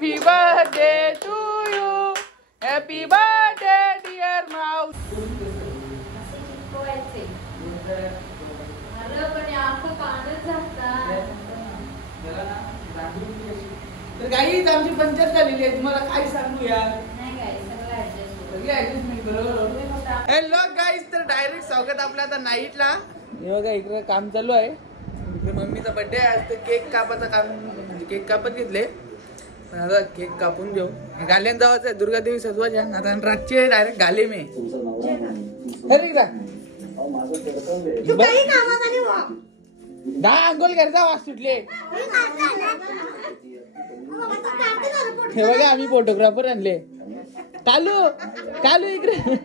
Happy birthday to you, happy birthday dear Mau. तर गाईच आमची पंचायत झालेली आहे, तुम्हाला काय सांगू यार. हॅलो गाईज, तर डायरेक्ट स्वागत आपलं आता नाईटला. हे बघा इकडे काम चालू आहे, इकडे मम्मीचा बर्थडे आहे आज. तर केक कापाचं काम म्हणजे केक कापत घेतले, पण आता केक कापून घेऊ. गाल्यान जावाचं आहे, दुर्गादेवी सजवायच्या आता रातची डायरेक्ट गाले मे. दहा अंघोल करता वास सुटले. हे बघा आम्ही फोटोग्राफर आणले. कालू कालू इकडे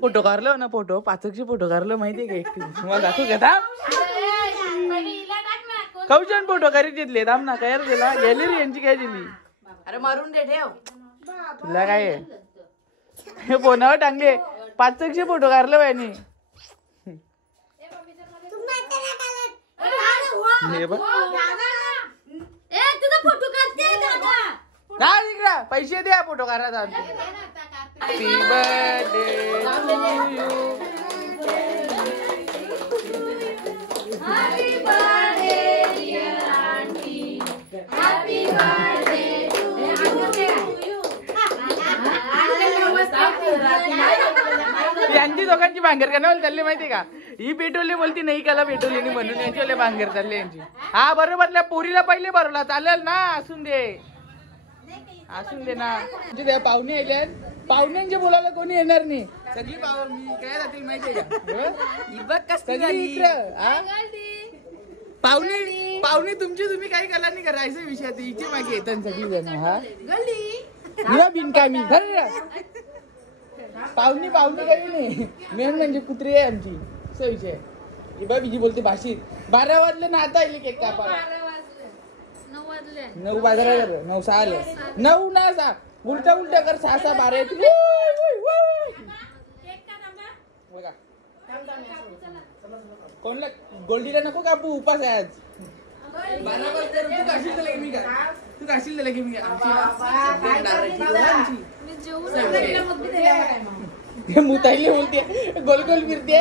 फोटो काढलो ना, फोटो 500 फोटो काढलो माहितीये का. एकटी तुम्हाला दाखवू का? कौशन फोटो करीत घेतले थांब ना. काय दिला गॅलरी यांची काय दिली. अरे मारून दे ठेव. तुला काय हे फोनावर टांगले 500 फोटो काढले बाईनी. हे बघ पैसे द्या फोटो काढा. Happy birthday to you, happy birthday dear aunty, happy birthday to you. यांची दोघांची भांगर का चालली माहिती का. ही पेटवली बोलती नाही काला पेटवली नाही म्हणून यांची भांगर चालली यांची. हा बरोबर, पोरीला पहिले भरवला चालेल ना. असून दे ना. त्या पाहुणे आल्यात, पाहुण्यांच्या बोलायला कोणी येणार नाही. सगळी मी काय जातील माहितीये का. पाहुणे तुमची तुम्ही काही कला नाही करायचं विषयात. हिची मागे येतात सगळी जण. हा बिनकामी खरं पाहुणी काही नाही. मेन म्हणजे कुत्री आहे आमची. असा विषय बिजी बोलते भाषित. 12 वाजले ना आता आली केक कापायला. 9 बाजारा 9 6 आले. 9 ना 6 उलटा कर 6 6 12 येतील. बघा कोणला गोल्डीला नको कापू, उपास आहे आज. 12 वाजता तू काशील तर मी काय तू काशील तर मी आमची मुताईले बोलते गोल फिरते.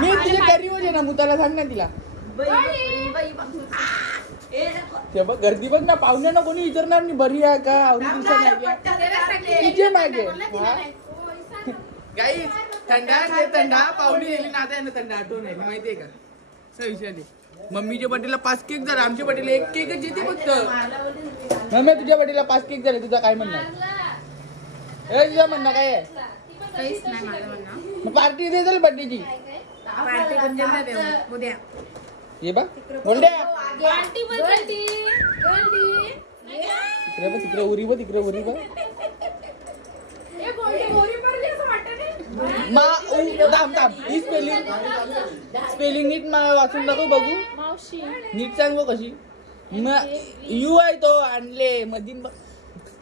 मी तुझे करीव ना मुताला सांग ना तिला. ते बघ गर्दी बघ ना, पाहुण्यांना कोणी विचारणार नाही बरी आहे का आवडी तिचे मागे. काही थंडा पाहुणी गेली ना आता थंडा आठवण आहे माहितीये का. असा विषय मम्मीच्या बर्थडेला 5 केक झाले, आमच्या बर्थडेला 1 केकच येते फक्त. मम्मी तुझ्या बर्थडेला 5 केक झाले, तुझा काय म्हणणार. तुझं म्हणणं काय आहे. पार्टी दे चल बर्थडेची. ये बघ बोलड्या तिकडे उरी बघ, तिकडे उरी बघ. ही स्पेलिंग नीट वाचून दाखव बघू. नीट सांग बघ कशी. यू आहे तो आणले मधीन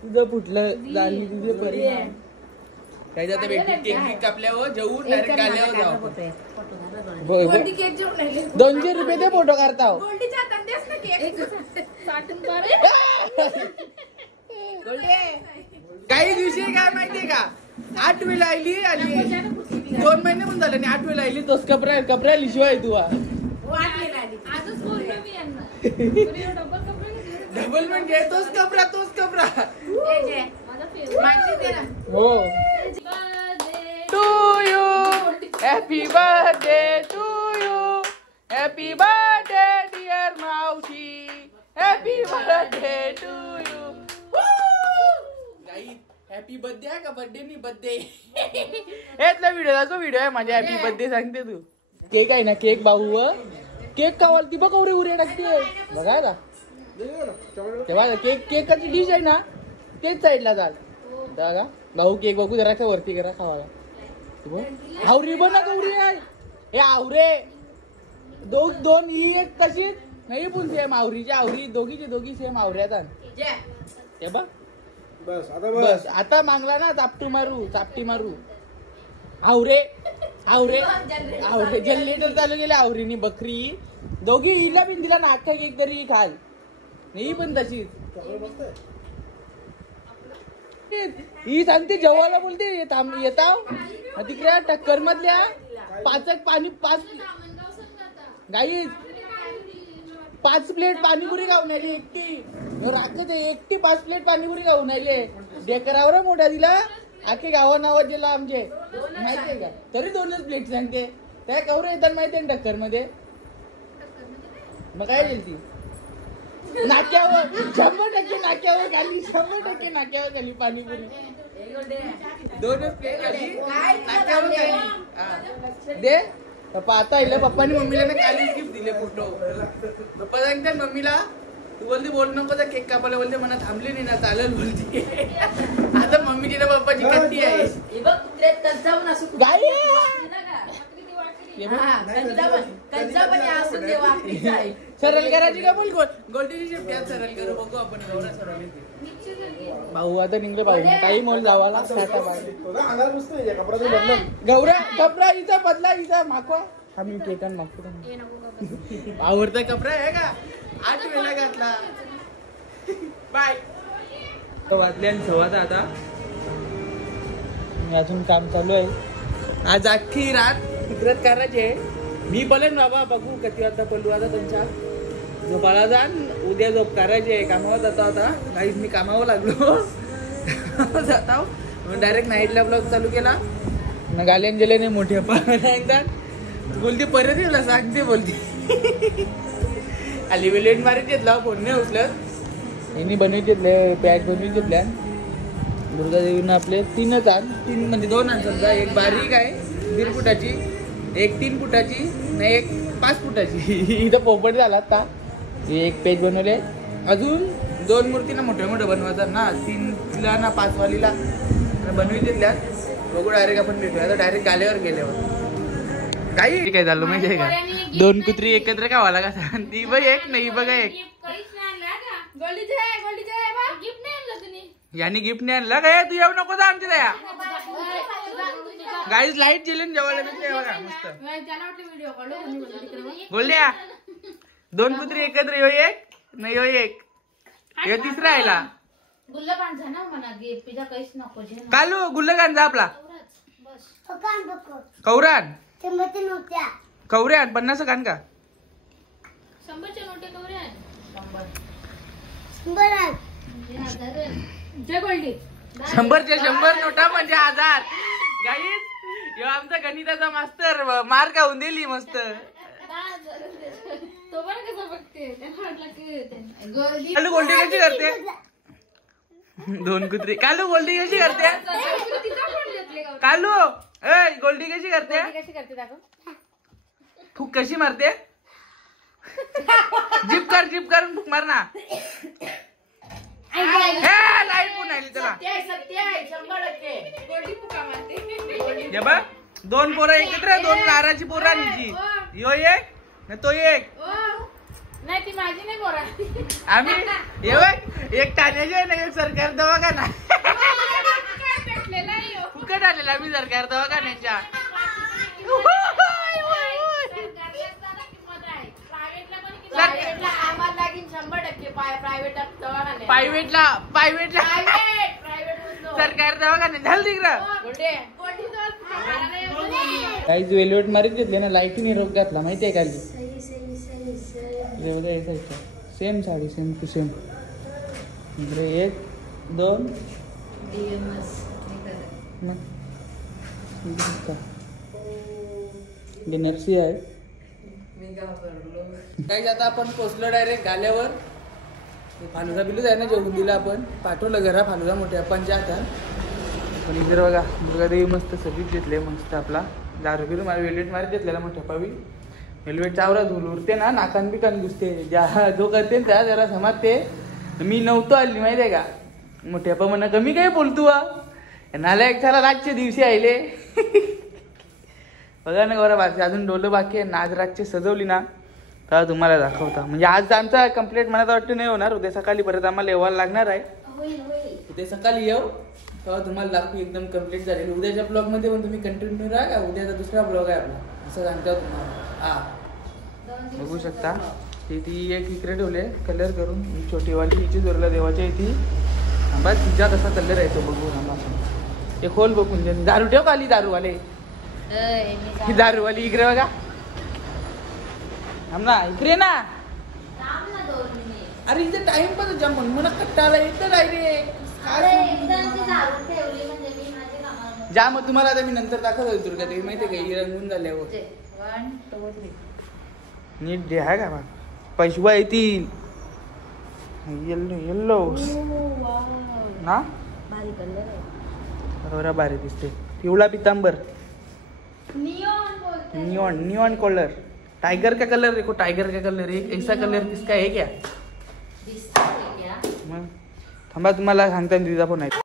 तुझं फुटलं झाली तुझे परिणाम. काय जातं भेटू केक कापल्यावर जेवून डायरेक्ट गाल्यावर जाऊ. 200 रुपये दे फोटो काढता. काही दिवशी काय माहितीये का, 8वीला आली 2 महिने पण झाले नाही. 8वीला आली तोच कपड्या लिशिवाय तू. डबल म्हणजे तोच कपडा हो. To you, happy birthday to you, happy birthday dear मावशी, happy birthday to you. Happy birthday आहे का बर्थडे नाही बर्थडे. हेतला व्हिडिओ आहे माझ्या. हॅपी बर्थडे सांगते तू. केक आहे ना केक भाऊ केक कावाल ती बघ उरे टाकते बघा का. तेव्हा केकची डिश आहे ना तेच साईडला चाल का भाऊ. केक बघू जरा वरती करा खावाला. आवरी बन ना गौरी आहे हे आवरे. दोन ही एक कशी नाही पण सेम आवरीची आवरी दोघी सेम आवऱ्यात. हे बघ बस आता मागला ना चापटी मारू. आवरे जनरेटर चालू केले आवरीनी. बकरी दोघी हिला पण दिला ना अख्खा केक तरी खाल ही पण तशीच. ही सांगते जेवायला बोलते येता तिकडे टक्कर मधल्या पाचक पाणी 5 प्लेट पाणीपुरी खाऊन आली एकटी. रात्री एकटी 5 प्लेट पाणीपुरी खाऊन आले. डेकरावर मोठा दिला आखे गावा नावात दिला आमचे माहितीये का. तरी 2च प्लेट सांगते त्या कवर येतात माहितीये टक्कर मध्ये. मग काय दिली ती नाक्यावर 100% नाक्यावर खाली 100% नाक्यावर खाली पाणीपुरी 2च प्लेट खाली नाक्यावर खाली. दे पप्पा आता आलं. पप्पानी मम्मीला ना कालीच गिफ्ट दिले फोटो. पप्पा सांगतात मम्मीला तू बोलते बोल नको तर केक कापायला बोलते मला थांबली नाही ना चालेल बोलते. आता मम्मीची ना पप्पाची कट्टी आहे. सरळ करायची का बोल गोल्डीची शेपटी आज सरळ करू बघू आपण. गौरा सरळ भाऊ आता निघले भाऊ काही मोल जावाला गौरा कपडा हिचा बदला हिचा मागवा. आम्ही केकन मागतो आवडता कपडा आहे का 8 वेळा घातला. बाय वाजले आणि 6:15 आता अजून काम चालू आहे. आज अख्खी रात फिरत करायचे. मी बोलेन बाबा बघू किती वाजता पडू. आता तुमच्या झोपाला जाण उद्या झोप करायचे. कामावर जाता होता काहीच मी कामावर लागलो जाता डायरेक्ट नाईटला ब्लॉग चालू केला. गाल्यान गेले नाही मोठे एकदा बोलते परत येला सांगते बोलते आली वेलेट मारीत घेतला फोन नाही उचलत. यांनी बनवून घेतले पॅच बनवून घेतल्या. दुर्गादेवीनं आपले 3च आण 3 म्हणजे 2 आण समजा. एक बारीक आहे 1.5 फुटाची एक 3 फुटाची नाही एक 5 फुटाची. इथं पोपट झाला आता. एक पेज बनवले. अजून 2 मूर्तीना मोठ्या मोठ्या बनवायचा ना 3ला ना 5 वालीला बनवी घेतल्या. बघू डायरेक्ट आपण भेटूया. आता डायरेक्ट गाल्यावर गेल्यावर काही काय झालं माहितीये का 2 कुत्री एकत्र खावाला का ती बघ एक नाही बघा एक यानी गिफ्ट नाही आणलं काय. तू येऊ नको आमच्या या गाईज लाईट जेलून जेवायला भेटले बघा मस्त. बोलल्या 2 कुत्री एकत्र यो एक नाही यो एक यो तिसरा आयला कालू गुल्लगान जा आपला कौरान कवऱ्यान 50 कान का 100च्या नोटे कवऱ्यान 100च्या 100 नोटा म्हणजे 1000. गाईज यो आमचा गणिताचा मास्तर मार खाऊन दिली मस्त. तो पण कसं बघते कालू गोल्डी कशी करते 2 कुत्री. कालू गोल्डी कशी करते कालू ए गोल्डी कशी करते फूक कशी मारते जिप कर फूक मार ना. लाईट पण आली त्याला. हे बघ 2 पोरं एकत्र 2 नाराची पोरांची यो एक तो एक नाही ती माझी नाही पोरा. आम्ही हे बघ एक ठाण्याचे नाही एक सरकार दवाखाना फुकट आलेला आम्ही सरकार दवाखान्याच्या. प्रायव्हेटला सरकार दवाखाने झालं तिकडं. काहीच वेलवेट मारीत घेतले ना लाईटीने रोग घातला माहितीये का. Same sari same to same. इकडे 1 2 नर्सी आहे. काही आता आपण पोचलो डायरेक्ट गाल्यावर. फालुदा बिलू आहे ना जेवून दिला आपण पाठवलं घरा फालुदा मोठ्या पंचा आता. पण इकडे बघा दुर्गादेवी मस्त सगळीच घेतले मस्त आपला दारू बिरू मला वेलवेट मारीत घेतलेला मोठ्या पावी. वेलवेट चावरा धुल उरते ना नाकान बिकान घुसते ज्या जो करते त्या जरा समाजते. मी नव्हतो आली माहिती आहे का. मोठ्या पा म्हणा कमी काय बोलतो नाला एक झाला रातच्या दिवशी आले बघा ना गौरा बाकी अजून डोलं बाकी आहे ना. आज रातची सजवली ना तर तुम्हाला दाखवता. म्हणजे आज आमचा कम्प्लीट मला तर वाटतं नाही होणार. उद्या सकाळी परत आम्हाला येवायला लागणार आहे. उद्या सकाळी येऊ तेव्हा तुम्हाला दाखवू एकदम कम्प्लीट झालेली. उद्याच्या ब्लॉग मध्ये पण तुम्ही कंटिन्यू राहा का. उद्याचा दुसरा ब्लॉग आहे आपला असं सांगता तुम्हाला. हा बघू शकता ती एक इकडे ठेवले कलर करून, छोटीवाली हिची जोरला देवाच्या इथे बस तिचा कसा कलर आहे तो बघू आम्हा आपण. ते खोल बघून दारू ठेव खाली, दारूवाले ही दारूवाली इकडे बघा आमना इकडे ना. अरे इथे टाइम पण जम म्हणून कट्टाला येतं डायरेक्ट जा. मग तुम्हाला आता मी नंतर दाखवतो दुर्गा देवी माहिती आहे का ही रंगून झाल्यावर नीट दे आहे का बा पैशवा येतील. येल्लो येल्लो ना बरोबर भारी दिसते. पिवळा पितांबर नियॉन नियॉन कलर. टाइगर का कलर देखो, टाइगर का कलर एक ऐसा कलर किसका है क्या. मग थांबा तुम्हाला सांगता तिचा पण आहे.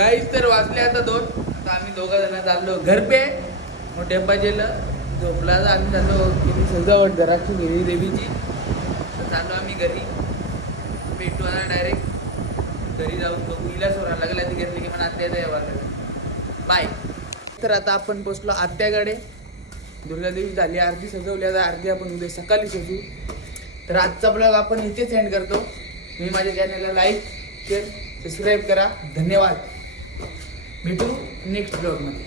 गाईस तर वाजले आता 2. आता आम्ही 2 जण चाललो घर पे. मोठ्या पाजेला झोपला तर आम्ही चाललो किती सजावट घराची गेली देवीची. चाललो आम्ही घरी. भेटू आता डायरेक्ट घरी जाऊन बघू. हिला सोडा लागला ती घेतली की मला आत्याचा यावा बाय. तर आता आपण पोचलो आत्याकडे. दुर्गादेवी झाली आरती सजवली. आता आरती आपण उद्या सकाळी सजू. तर आजचा ब्लॉग आपण इथेच एंड करतो. तुम्ही माझ्या चॅनलला लाईक शेअर सबस्क्राईब करा. धन्यवाद. भेटू नेक्स्ट ब्लॉगमध्ये.